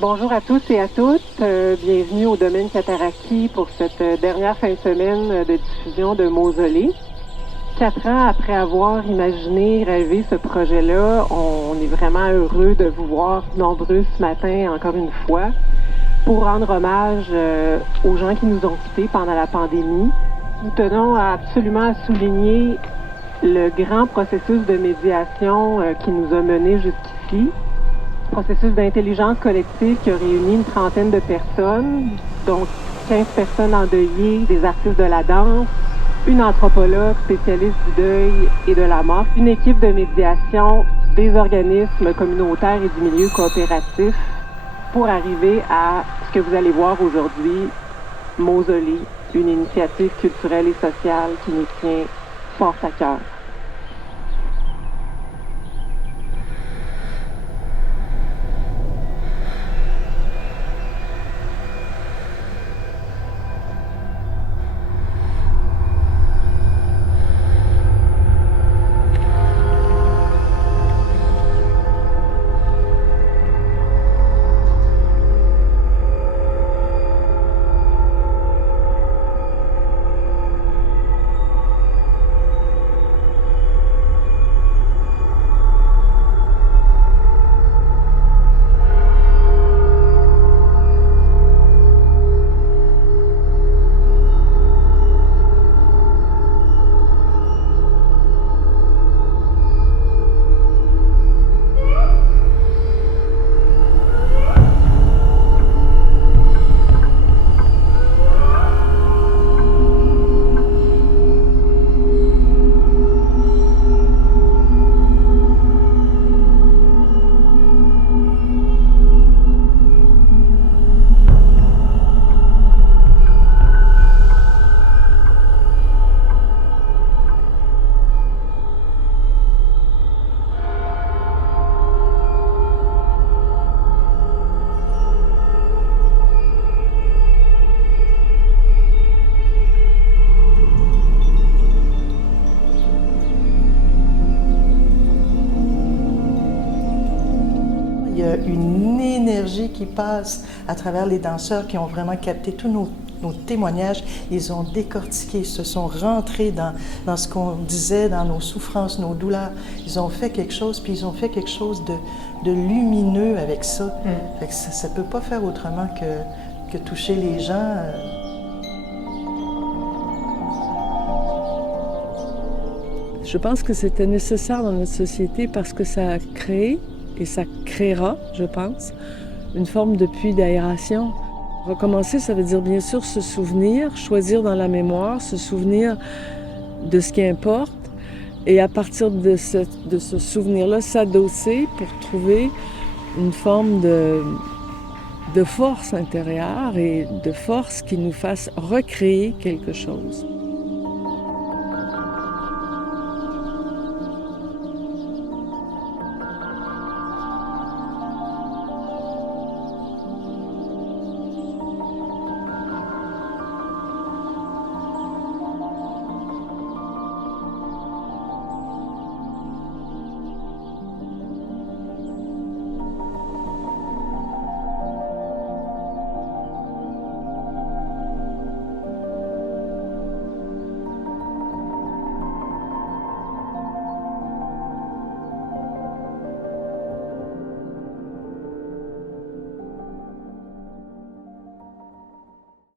Bonjour à tous et à toutes. Bienvenue au domaine Cataraqui pour cette dernière fin de semaine de diffusion de Mausolée. 4 ans après avoir imaginé, rêvé ce projet-là, on est vraiment heureux de vous voir nombreux ce matin encore une fois pour rendre hommage aux gens qui nous ont quittés pendant la pandémie. Nous tenons absolument à souligner le grand processus de médiation qui nous a menés jusqu'ici. Processus d'intelligence collective qui a réuni une trentaine de personnes, dont 15 personnes endeuillées, des artistes de la danse, une anthropologue spécialiste du deuil et de la mort, une équipe de médiation des organismes communautaires et du milieu coopératif pour arriver à ce que vous allez voir aujourd'hui, Mausolée, une initiative culturelle et sociale qui nous tient fort à cœur. Il y a une énergie qui passe à travers les danseurs qui ont vraiment capté tous nos témoignages. Ils ont décortiqué, ils se sont rentrés dans ce qu'on disait, dans nos souffrances, nos douleurs. Ils ont fait quelque chose, puis ils ont fait quelque chose de lumineux avec ça. Fait que ça ne peut pas faire autrement que toucher les gens. Je pense que c'était nécessaire dans notre société parce que ça a créé, et ça créera, je pense, une forme de puits d'aération. Recommencer, ça veut dire bien sûr se souvenir, choisir dans la mémoire, se souvenir de ce qui importe, et à partir de ce souvenir-là, s'adosser pour trouver une forme de force intérieure et de force qui nous fasse recréer quelque chose.